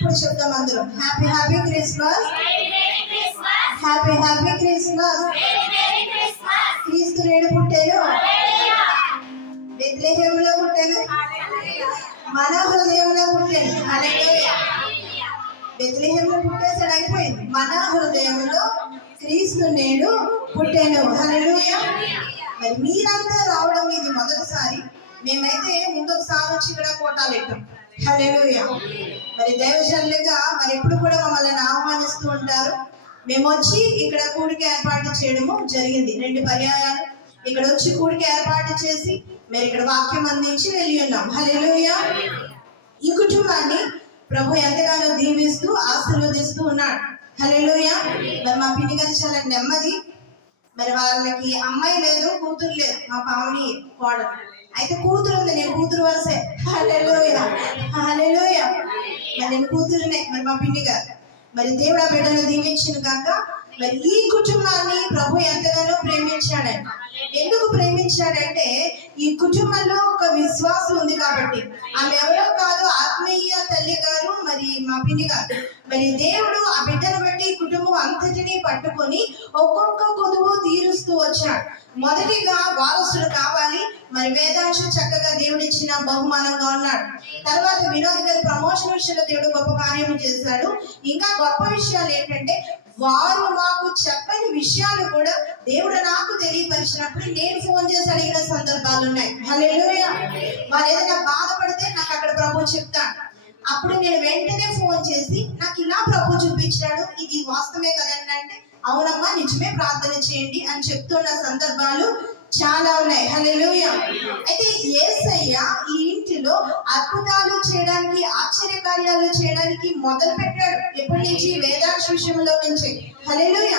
ఇప్పుడు చెప్తాం అందరం. Happy happy Christmas happy happy Christmas క్రీస్తు నేడు పుట్టాను బెత్లెహేములో పుట్టాను మన హృదయంలో పుట్టాను హల్లెలూయా బెత్లెహేములో పుట్టేసాడు అయిపోయింది. మన హృదయంలో క్రీస్తు నేడు పుట్టాను హల్లెలూయా మరి మీరంతా రావడం ఇది మొదటిసారి. మేమైతే ముందొకసారి వచ్చి ఇక్కడ కోటాలు పెట్టాం హల్లెలూయా. మరి దైవజనులుగా మరి ఎప్పుడు కూడా మమ్మల్ని ఆహ్వానిస్తూ ఉంటారు. మేము వచ్చి ఇక్కడ కూడిక ఏర్పాటు చేయడము జరిగింది. రెండు పర్యాయాలు. ఇక్కడ వచ్చి కూడిక ఏర్పాటు చేసి మేము ఇక్కడ వాక్యం అందించి వెళ్ళి ఉన్నాం. హల్లెలూయా. ఈ కుటుంబాన్ని ప్రభు ఎంతగానో దీవిస్తూ ఆశీర్వదిస్తూ ఉన్నాడు. హల్లెలూయా. మరి మా పిన్ని చాలా నెమ్మది. మరి వాళ్ళకి అమ్మాయి లేదు కూతురు లేదు. మా పావని కోడలు. అయితే కూతురు ఉంది నేను కూతురు వరసే హల్లెలూయా హల్లెలూయా. మరి నేను కూతురునే మరి మా పిండి గారు మరి దేవుడు ఆ బిడ్డను దీవించిన కాక మరి ఈ కుటుంబాన్ని ప్రభు ఎంతగానో ప్రేమించాడండి. ఎందుకు ప్రేమించాడంటే ఈ కుటుంబంలో ఒక విశ్వాసం ఉంది కాబట్టి ఆమె ఎవరో కాదు ఆత్మీయ తల్లి గారు మరి మా పిన్ని గారు. మరి దేవుడు ఆ బిడ్డను బట్టి కుటుంబం అంతటిని పట్టుకొని ఒక్కొక్క కొదువు తీరుస్తూ వచ్చాడు మొదటిగా వారసుడు కావాలి మరి వేదాంశ చక్కగా దేవుడు ఇచ్చిన బహుమానంగా ఉన్నాడు. తర్వాత వినోద్ గారి ప్రమోషన్ విషయంలో దేవుడు గొప్ప కార్యం చేశాడు. ఇంకా గొప్ప విషయాలు ఏంటంటే వారు మాకు చెప్పని విషయాలు కూడా దేవుడు నాకు తెలియపరిచినప్పుడు నేను ఫోన్ చేసి అడిగిన సందర్భాలు ఉన్నాయి. హల్లెలూయా. వారు ఏదైనా బాధపడితే నాకు అక్కడ ప్రభు చెప్తాడు. అప్పుడు నేను వెంటనే ఫోన్ చేసి నాకు ఇలా ప్రభు చూపించాడు ఇది వాస్తవమే కదండి అంటే అవునమ్మా నిజమే ప్రార్థన చేయండి అని చెప్తున్న సందర్భాలు చాలా ఉన్నాయి. హల్లెలూయా. అయితే యేసయ్య ఈ ఇంటిలో అద్భుతాలు చేయడానికి ఆశ్చర్య కార్యాలు చేయడానికి మొదలు పెట్టాడు. ఎప్పటి నుంచి? వేదాంశ విషయంలో నుంచి. హలోయ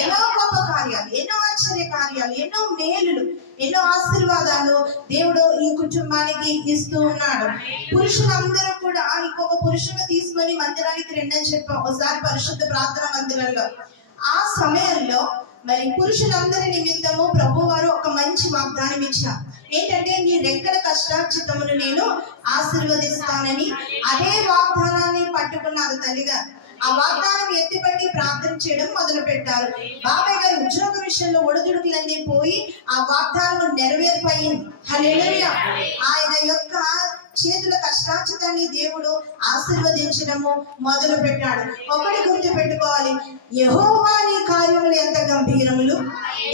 ఎన్నో గొప్ప కార్యాలు ఎన్నో ఆశ్చర్య కార్యాలు ఎన్నో మేలులు ఎన్నో ఆశీర్వాదాలు దేవుడు ఈ కుటుంబానికి ఇస్తూ ఉన్నాడు. పురుషులందరూ కూడా ఇంకొక పురుషుని తీసుకొని మందిరానికి రెండని చెప్పాం. ఒకసారి పరిశుద్ధ ప్రార్థన మందిరంలో. ఆ సమయంలో మరి పురుషులందరి నిమిత్తము ప్రభు వారు ఒక మంచి వాగ్దానం ఇచ్చారు ఏంటంటే నీ రెక్కల కష్టార్జితమును నేను ఆశీర్వదిస్తానని అదే వాగ్దానాన్ని పట్టుకున్నారు తల్లిగారు. ఆ వాగ్దానం ఎత్తిపట్టి ప్రార్థన చేయడం మొదలు పెట్టారు బాబాయ్ గారి ఉద్యోగ విషయంలో ఒడిదుడుకులన్నీ పోయి ఆ వాగ్దానం నెరవేర్పయింది ఆయన యొక్క చేతుల కష్టాచితాన్ని దేవుడు ఆశీర్వదించడము మొదలు పెట్టాడు. ఒకటి గుర్తు పెట్టుకోవాలి యహోవా నీ కార్యములు ఎంత గంభీరములు?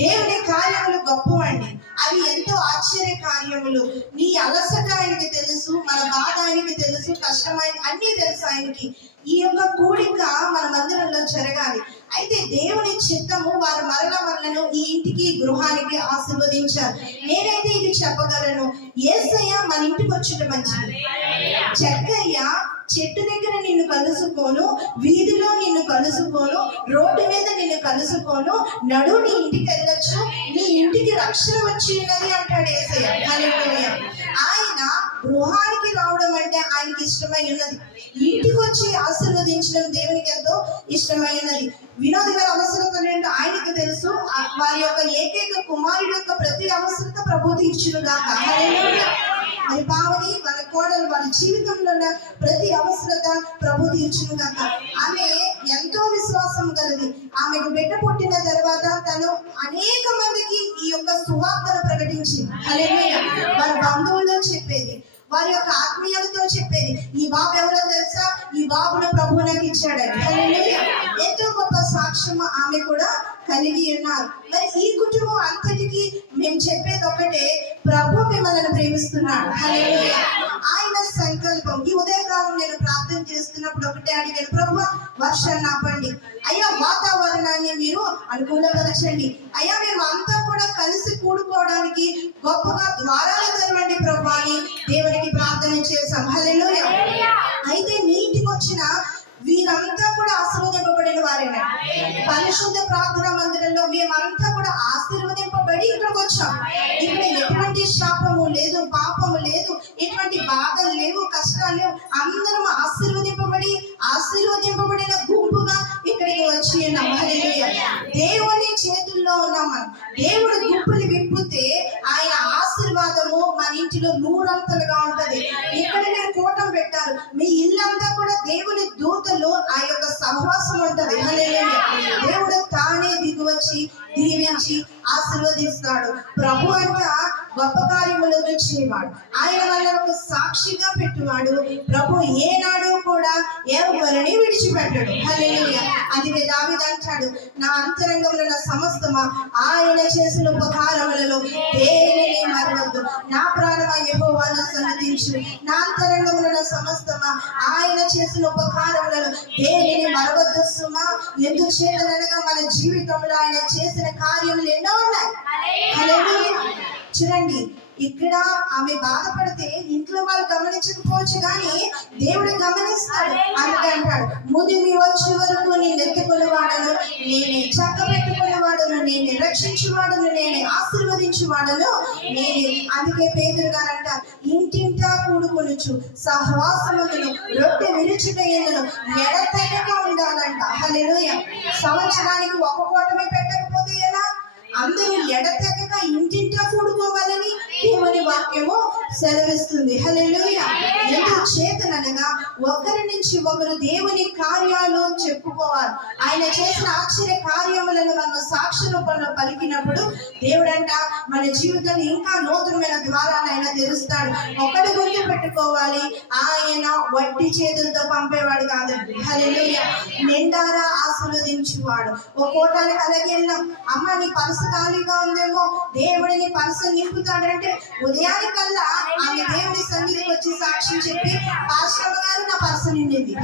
దేవుని కార్యములు గొప్పవండి. అవి ఎంతో ఆశ్చర్య కార్యములు నీ అలసట ఆయనకి తెలుసు మన బాధ ఆయనకి తెలుసు కష్టమైన అన్నీ తెలుసు ఆయనకి. ఈ యొక్క కూడిక మన మందిరంలో జరగాలి. అయితే దేవుని చిత్తము వారు మరల మనలను ఈ ఇంటికి గృహానికి ఆశీర్వదించారు. నేనైతే ఇది చెప్పగలను. ఏసయ్య మన ఇంటికి వచ్చుట మంచిది. చెక్కయ్య చెట్టు దగ్గర నిన్ను కలుసుకోను వీధిలో నిన్ను కలుసుకోను రోడ్డు మీద నిన్ను కలుసుకోను నడు నీ ఇంటికి వెళ్ళొచ్చు నీ ఇంటికి రక్షణ వచ్చి ఉన్నది అంటాడు ఏసయ్య. ఆయన గృహానికి రావడం అంటే ఆయనకి ఇష్టమై ఉన్నది. ఇంటికి వచ్చి ఆశీర్వదించడం దేవునికి ఎంతో ఇష్టమై ఉన్నది. వినోద్ గారి అవసరత ఏంటో ఆయనకు తెలుసు. వారి యొక్క ఏకైక కుమారుడు యొక్క ప్రతి అవసరత ప్రభు తీర్చునుగాక మరి పావని వాళ్ళ కోడలు వాళ్ళ జీవితంలో ఉన్న ప్రతి అవసరత ప్రభు తీర్చును ఆమె ఎంతో విశ్వాసం కలది ఆమెకు బిడ్డ పుట్టిన తర్వాత తను అనేక మందికి ఈ యొక్క సువార్తను ప్రకటించింది. వాళ్ళ వారి బంధువులతో చెప్పేది. వారి యొక్క ఆత్మీయులతో చెప్పేది. ఈ బాబు ఎవరో తెలుసా? ఈ బాబును ప్రభు నాకు ఇచ్చాడని ఎంతో గొప్ప సాక్ష్యం ఆమె కూడా కలిగి ఉన్నారు. మరి ఈ కుటుంబం అంతటికి మేము చెప్పేది ఒకటే ప్రభు మిమ్మల్ని ప్రేమిస్తున్నాడు. ఆయన సంకల్పం. ఈ ఉదయకాలం నేను ప్రార్థన చేస్తున్నప్పుడు ఒకటే అడిగాను ప్రభు వర్షాన్ని ఆపండి అయ్యా వాతావరణాన్ని మీరు అనుకూలపరచండి అయ్యా మేము అంతా కూడా కలిసి కూడుకోవడానికి గొప్పగా ద్వారాలు తెరవండి ప్రభు. అని దేవునికి ప్రార్థన చేశాం. హల్లెలూయా. అయితే మీ ఇంటికి వచ్చిన వీరంతా కూడా ఆశీర్వదింపబడిన వారేనే. పరిశుద్ధ ప్రార్థన మందిరంలో మేమంతా కూడా ఆశీర్వదింపబడి ఇక్కడికి వచ్చాం. ఇక్కడ ఎటువంటి శాపము లేదు పాపము లేదు ఎటువంటి బాధలు లేవు కష్టాలు లేవు. అందరం ఆశీర్వదింపబడి ఆశీర్వదింపబడిన గుంపుగా ఇక్కడికి వచ్చి దేవుని చేతుల్లో ఉన్నాం మనం. దేవుడు గుంపులు విప్పితే ఆయన ఆశీర్వాదము మన ఇంటిలో నూరంతలుగా ఉంటది. ఇల్లంతా కూడా దేవుని దూతలు ఆ యొక్క సహవాసం ఉంటది దేవుడు తానే దిగువచ్చి దీవించి ఆశీర్వదిస్తాడు. ప్రభు అంటే గొప్ప చేయవాడు ఆయన వాళ్ళకు సాక్షిగా పెట్టువాడు. ప్రభు ఏనాడు కూడా ఎవరిని విడిచిపెట్టడు. అందుకే దావిద అంటాడు. నా అంతరంగంలో నా సమస్తమా ఆయన చేసిన ఉపకారములలో దేనిని మరవద్దు. నా ప్రాణమ యెహోవాను సన్నతించు నా అంతరంగంలో నా సమస్తమా ఆయన చేసిన ఉపకారములలో దేనిని మరవద్దు సుమా. ఎందుకు చేతనగా మన జీవితంలో ఆయన చేసిన కార్యములు ఎన్నో ఉన్నాయి. చూడండి ఇక్కడ ఆమె బాధపడితే ఇంట్లో వాళ్ళు గమనించకపోవచ్చు కానీ దేవుడు గమనిస్తాడు. అందుకే అంటాడు ముదిమి వచ్చే వరకు నేను ఎత్తుకునేవాడను నేనే చక్క పెట్టుకునేవాడను నేనే రక్షించేవాడను నేనే ఆశీర్వదించేవాడను నేనే అందుకే పేదలు గారు అంటారు ఇంటింటా కూడుకొనుచు సహవాసములను రొట్టె విరుచుటయ్యను ఎడతెగక ఉండాలంట. హలో సంవత్సరానికి ఒక కూటమి పెట్టకపోతే అందరూ ఎడతెగక ఇంటింటా కూడుకోవాలని దేవుని వాక్యము సెలవిస్తుంది. హల్లెలూయా. ఎందుకు చేతనగా ఒకరి నుంచి ఒకరు దేవుని కార్యాలు చెప్పుకోవాలి. ఆయన చేసిన ఆశ్చర్య కార్యములను మనం సాక్షి రూపంలో పలికినప్పుడు దేవుడంట మన జీవితాన్ని ఇంకా నూతనమైన ద్వారాలు ఆయన తెరుస్తాడు. ఒకటి గుర్తు పెట్టుకోవాలి. ఆయన వడ్డీ చేతులతో పంపేవాడు కాదండి. హల్లెలూయా. నిండారా ఆశీర్వదించేవాడు. ఒక కోటానికి అలాగే వెళ్ళాం. అమ్మ నీ ఖాళీగా ఉందేమో? దేవుడిని పర్సు నింపుతాడంటే ఉదయానికల్లా ఆమె దేవుడి సన్నిధికి వచ్చి సాక్ష్యం చెప్పి పాశ్రమ గారు నా పర్సు నిండింది.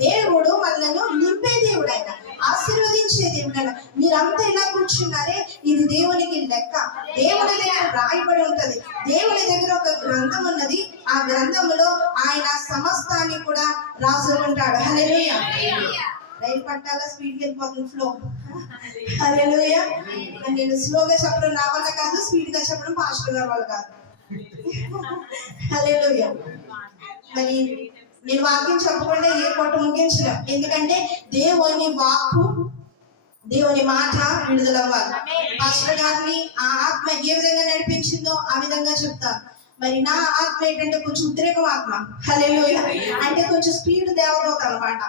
దేవుడు మనలను నింపే దేవుడు ఆయన ఆశీర్వదించే దేవుడు ఆయన మీరంతా ఇలా కూర్చున్నారే ఇది దేవునికి లెక్క. దేవుడి దగ్గర రాయబడి ఉంటది. దేవుని దగ్గర ఒక గ్రంథం ఉన్నది. ఆ గ్రంథములో ఆయన సమస్తాన్ని కూడా రాసుకుంటాడు. హల్లెలూయా. రైలు పట్టాల? స్పీడ్ వెళ్ళిపోతుంది ఫ్లో. హల్లెలూయా. నేను స్లోగా చెప్పడం నా వల్ల కాదు స్పీడ్గా చెప్పడం పాస్టర్గా వల్ల కాదు. హల్లెలూయా. మరి నేను వాక్యం చెప్పకుండా ఏ పొట్ట ముగించిన ఎందుకంటే దేవుని వాక్కు దేవుని మాట విడుదలవ్వాలి. పాస్టర్ గారిని ఆ ఆత్మ ఏ విధంగా నడిపించిందో ఆ విధంగా చెప్తాను మరి నా ఆత్మ ఏంటంటే కొంచెం ఉద్రేకం ఆత్మ హలే అంటే కొంచెం స్పీడ్ దేవదోత అనమాట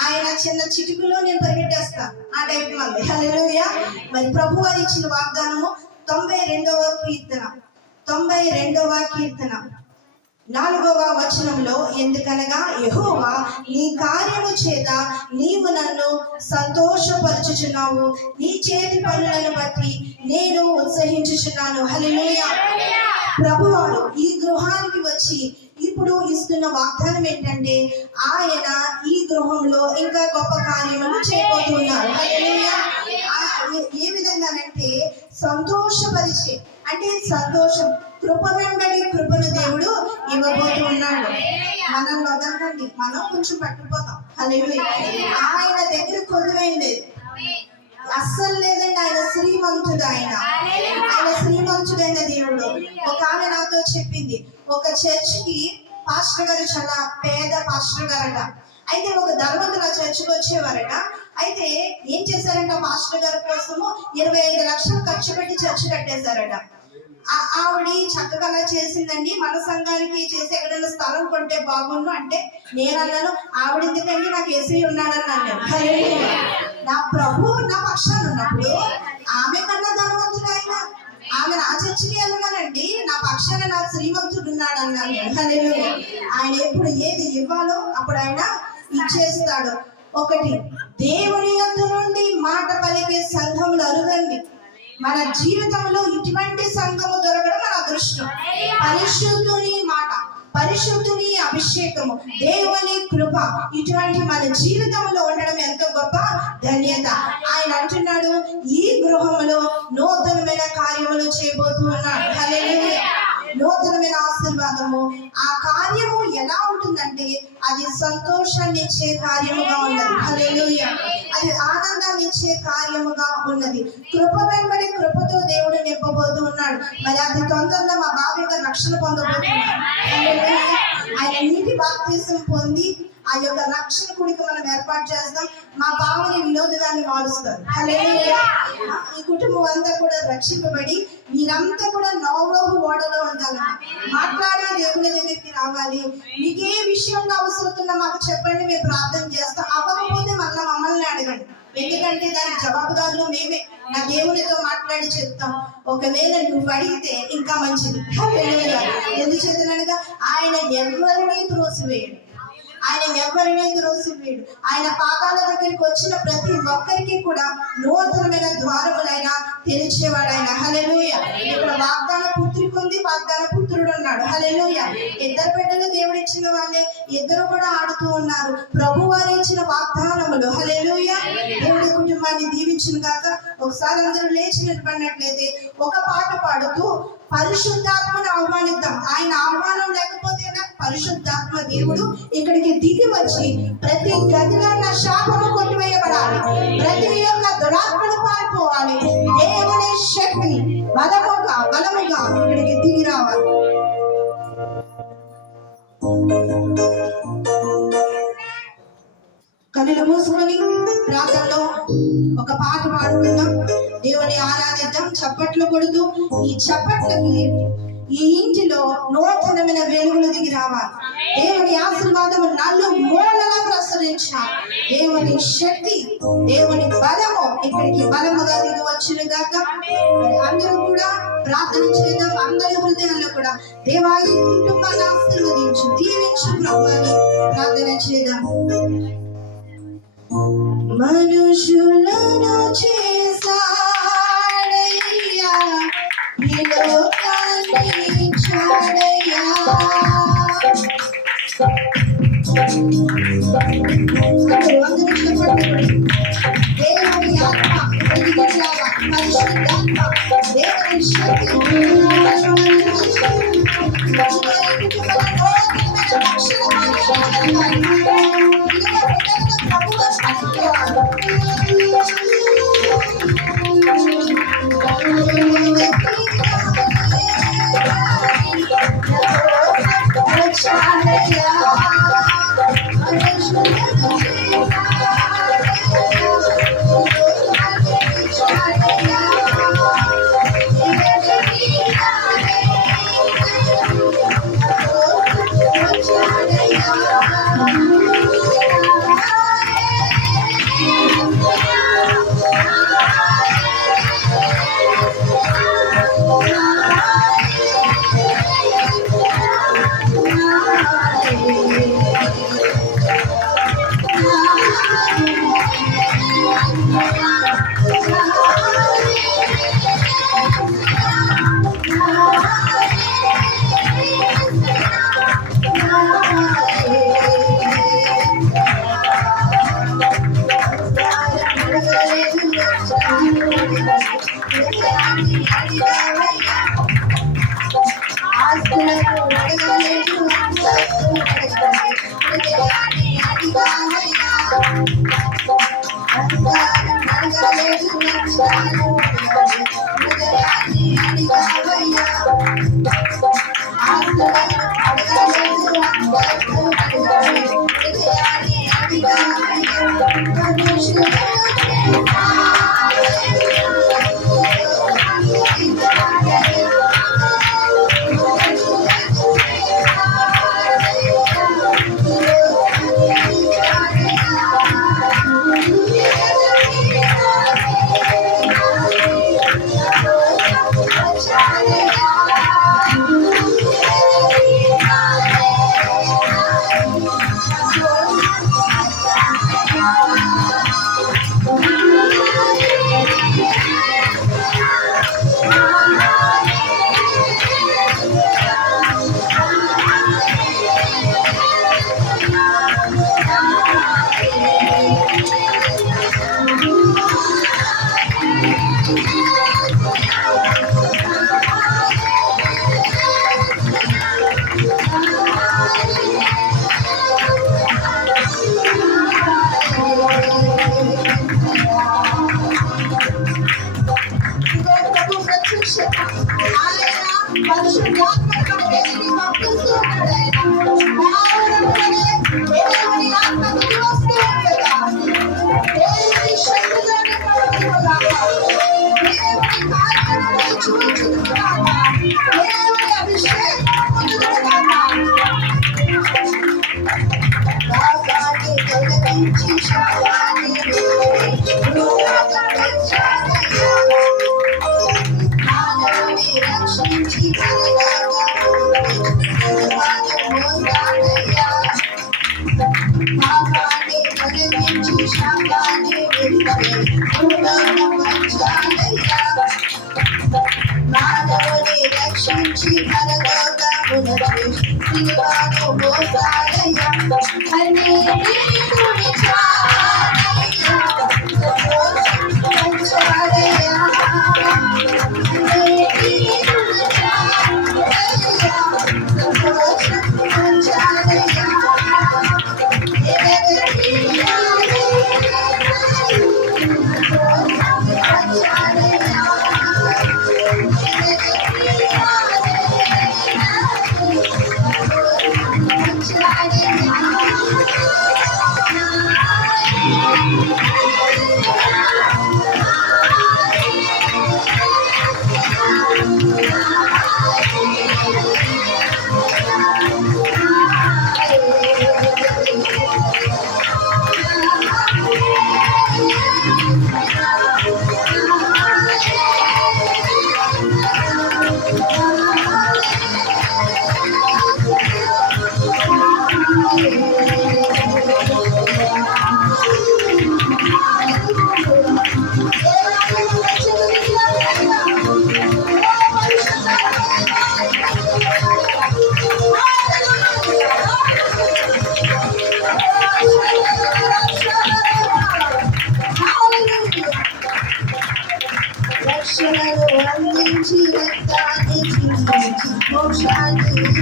ఆయన చిన్న చిటుకులో నేను పరిగెట్టేస్తా. ఆ టైప్ మంది హల్లెలూయా. మరి ప్రభు వారు ఇచ్చిన వాగ్దానము తొంభై రెండవ కీర్తన. తొంభై రెండవ కీర్తన. నాలుగవ వచనంలో ఎందుకనగా యెహోవా నీ కార్యము చేత నీవు నన్ను సంతోషపరచుచున్నావు. నీ చేతి పనులను బట్టి నేను ఉత్సహించుచున్నాను. హల్లెలూయా. ప్రభువారు ఈ గృహానికి వచ్చి ఇప్పుడు ఇస్తున్న వాగ్దానం ఏంటంటే ఆయన ఈ గృహంలో ఇంకా గొప్ప కార్యములు చేయబోతున్నారు. ఏ- విధంగానంటే సంతోషపరిచే అంటే సంతోషం కృప వెంబడి కృపను దేవుడు ఇవ్వబోతూ ఉన్నాడు మనం వదలకండి మనం కొంచెం పట్టుకుపోతాం. హల్లెలూయా. ఆయన దగ్గర కొద్దువేం లేదు అస్సలు లేదండి. ఆయన శ్రీమంతుడు ఆయన. ఆయన శ్రీమంతుడైన దేవుడు. ఒక ఆమె నాతో చెప్పింది. ఒక చర్చికి పాస్టర్ గారు చాలా పేద పాస్టర్ గారట. అయితే ఒక ధర్మంతులు ఆ చర్చికి వచ్చేవారట. అయితే ఏం చేశారంట పాస్టర్ గారి కోసము ఇరవై ఐదు లక్షలు ఖర్చు పెట్టి చర్చి కట్టేశారట. ఆవిడ చక్కగా అలా చేసిందండి. మన సంఘానికి చేసి ఎక్కడైనా స్థలం కొంటే బాగుండు అంటే నేను అన్నాను ఆవిడ ఎందుకండి నాకు ఏసీ ఉన్నాడని అన్నాను. హల్లెలూయా. నా ప్రభు నా పక్షాన ఉన్నప్పుడు ఆమె కన్నా ధనవంతుడు ఆయన. ఆమె నా చర్చికి వెళ్ళమనండి నా పక్షాన నా శ్రీమంతుడు ఉన్నాడు అన్నాను. నేను. ఆయన ఎప్పుడు ఏది ఇవ్వాలో అప్పుడు ఆయన ఇచ్చేస్తాడు. ఒకటి దేవుని యొద్ద నుండి మాట పలికే సంఘములు అరుదండి. మన జీవితంలో ఇటువంటి సంఘము దొరకడం మన అదృష్టం. పరిశుద్ధుని మాట. పరిశుద్ధుని అభిషేకము దేవుని కృప ఇటువంటి మన జీవితంలో ఉండడం ఎంతో గొప్ప ధన్యత. ఆయన అంటున్నాడు ఈ గృహములో నూతనమైన కార్యములు చేయబోతున్నాడు నూతనమైన ఆశీర్వాదము. ఆ కార్యము ఎలా ఉంటుందంటే అది సంతోషాన్ని ఇచ్చే కార్యముగా ఉన్నది. అది ఆనందాన్ని ఇచ్చే కార్యముగా ఉన్నది. కృప వెంబడి కృపతో దేవుడు నింపబోతూ ఉన్నాడు. మరి అది తొందరగా మా బాబు యొక్క రక్షణ పొందబోతున్నాడు ఆయన నీటి బాప్తీసం పొంది ఆ యొక్క రక్షణ కుడికి మనం ఏర్పాటు చేస్తాం. మా బావని వినోదాన్ని మారుస్తారు. ఈ కుటుంబం అంతా కూడా రక్షింపబడి మీరంతా కూడా నోవో ఓడలో ఉండాలి? మాట్లాడే దేవుని దగ్గరికి రావాలి. మీకు ఏ విషయంలో అవసరం మాకు చెప్పండి మేము ప్రార్థన చేస్తాం. అవ్వకపోతే మళ్ళీ మమ్మల్ని అడగండి. ఎందుకంటే దాని జవాబుదారులు మేమే. నా దేవునితో మాట్లాడి చెప్తాం. ఒకవేళ నువ్వు అడిగితే ఇంకా మంచిది. ఎందుకు ఎందుచేతనగా ఆయన ఎవరిని త్రోసివేయడు. ఆయన ఎవరిని త్రోసివేయడు ఆయన పాదాల దగ్గరికి వచ్చిన ప్రతి ఒక్కరికి కూడా నూతనమైన ద్వారములైన తెరిచేవాడు ఆయన హలెలుయ ఇక్కడ వాగ్దాన పుత్రిక ఉంది వాగ్దాన పుత్రుడు ఉన్నాడు. హలెలుయ ఇద్దరు బిడ్డలు దేవుడు ఇచ్చిన వాళ్ళే. ఇద్దరు కూడా ఆడుతూ ఉన్నారు. ప్రభు వారు ఇచ్చిన వాగ్దానములు. హలెలుయ దేవుడి కుటుంబాన్ని దీవించిన కాక ఒకసారి అందరూ లేచి నిలబడినట్లయితే ఒక పాట పాడుతూ పరిశుద్ధాత్మను ఆహ్వానిద్దాం. ఆయన ఆహ్వానం లేకపోతే పరిశుద్ధాత్మ దేవుడు ఇక్కడికి దిగి వచ్చి ప్రతి గదిలో ఉన్న శాపము కొట్టివేయబడాలి. ప్రతి యొక్క దురాత్మను పారిపోవాలి. దేవుని శక్తి బలముగా బలముగా ఇక్కడికి దిగి రావాలి. కళ్ళు మూసుకొని ప్రాంతంలో ఒక పాట పాడుకుందాం. దేవుని ఆరాధిద్దాం. చప్పట్లు కొడుతూ ఈ చప్పట్లకి ఈ ఇంటిలో నూతనమైన వెలుగులు దిగి రావాలి. దేవుని ఆశీర్వాదము నల్లు మూలలా ప్రసరించాలి. దేవుని శక్తి దేవుని బలము ఇక్కడికి బలముగా దిగి వచ్చిన గాక. అందరూ కూడా ప్రార్థన చేద్దాం. అందరి హృదయాల్లో కూడా దేవా ఈ కుటుంబాన్ని ఆశీర్వదించు దీవించు ప్రభు అని ప్రార్థన చేద్దాం. మనుషులను చేసాడయ్యా ఈ లోకాన్ని చాడయ్యా దేవుని ఆత్మ పరిశుద్ధాత్మ దేవుని శక్తి Bye.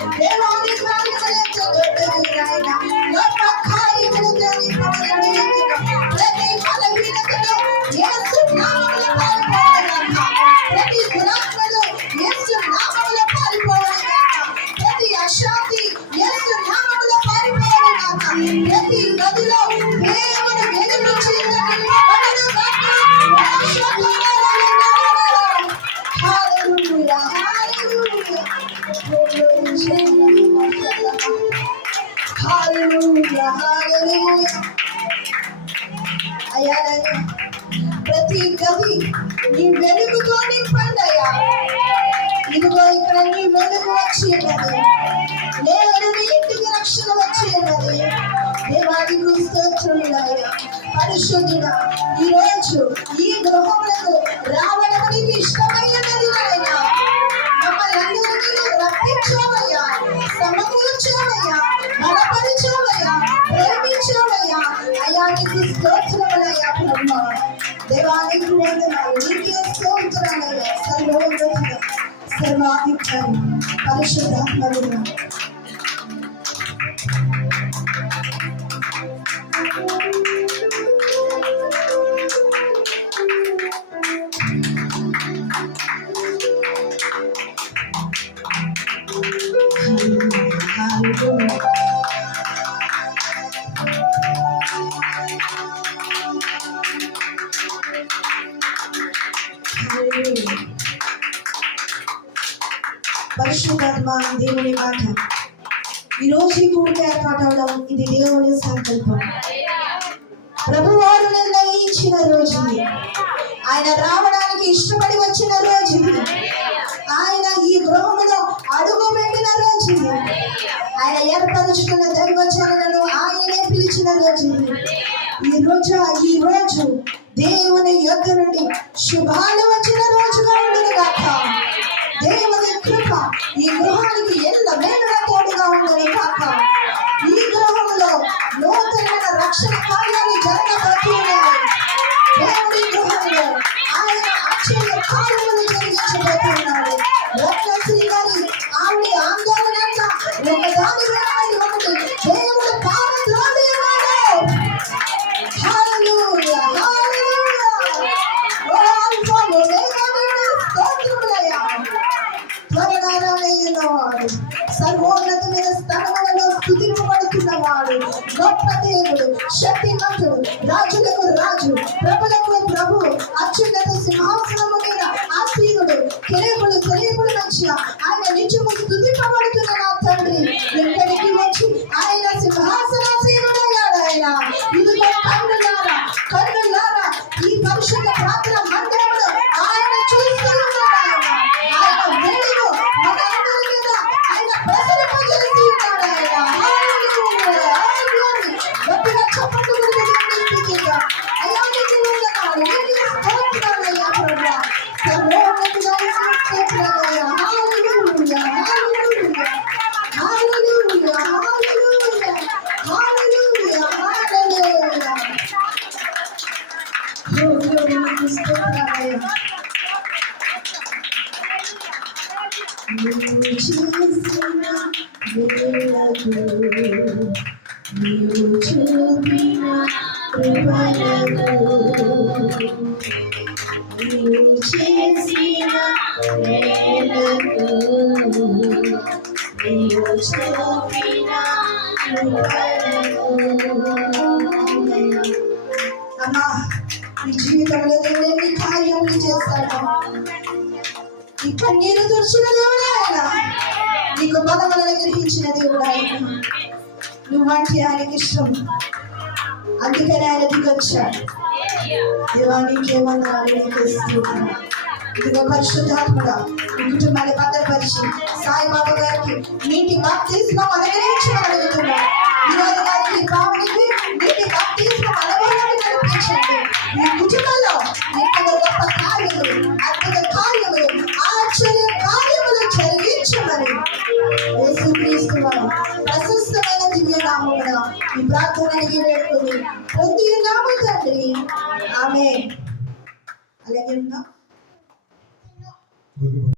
Ben onu tanıyacağım. స్తోత్రములయ్యా. పరిశుద్ధుడా ఈరోజు ఈ గృహములకు రావడానికి ఇష్టమై పరిశుధాత్మ దేవుని మాట. ఈ ఈ కూడిక ఏర్పాటవడం ఇది దేవుని సంకల్పం. ప్రభువారు నిర్ణయించిన రోజు ఆయన రావడానికి ఇష్టపడి వచ్చిన రోజు ఆయన ఈ గృహములో అడుగు పెట్టిన రోజు ఆయన ఏర్పరచుకున్న దైవచరణను ఆయనే పిలిచిన రోజు ఈ రోజు ఈ రోజు దేవుని యొద్ధ నుండి శుభాలు జీవితంలో దేవుడు కార్యములు చేస్తాడు ఈ కన్నీరు తుడిచిన దేవుడే ఆయన నీకు బలములు అనుగ్రహించిన దేవుడు ఆయన నువ్వంటే ఆయనకి ఇష్టం అందుకని ఆయన దిగొచ్చాడు దేవానికి ఏమన్నాడు నీకు ఇస్తున్నాను ఇదిగో పరిశుద్ధాత్మగా మీ కుటుంబాన్ని భద్రపరిచి సాయిబాబా గారికి నీటి బాప్తిస్మం అనుగ్రహించగలుగుతున్నాం ఈ రోజు గారికి పావుడికి కల్పించండి ఈ కుటుంబంలో గొప్ప కార్యములు అద్భుత కార్యములు ఆశ్చర్య కార్యములు జరిగించమని. యేసుక్రీస్తు వారు ప్రశస్తమైన దివ్య నామమున ఈ ప్రార్థనకి వేడుకొని పొంది నామ తండ్రి. ఆమె అలాగే ఉందా?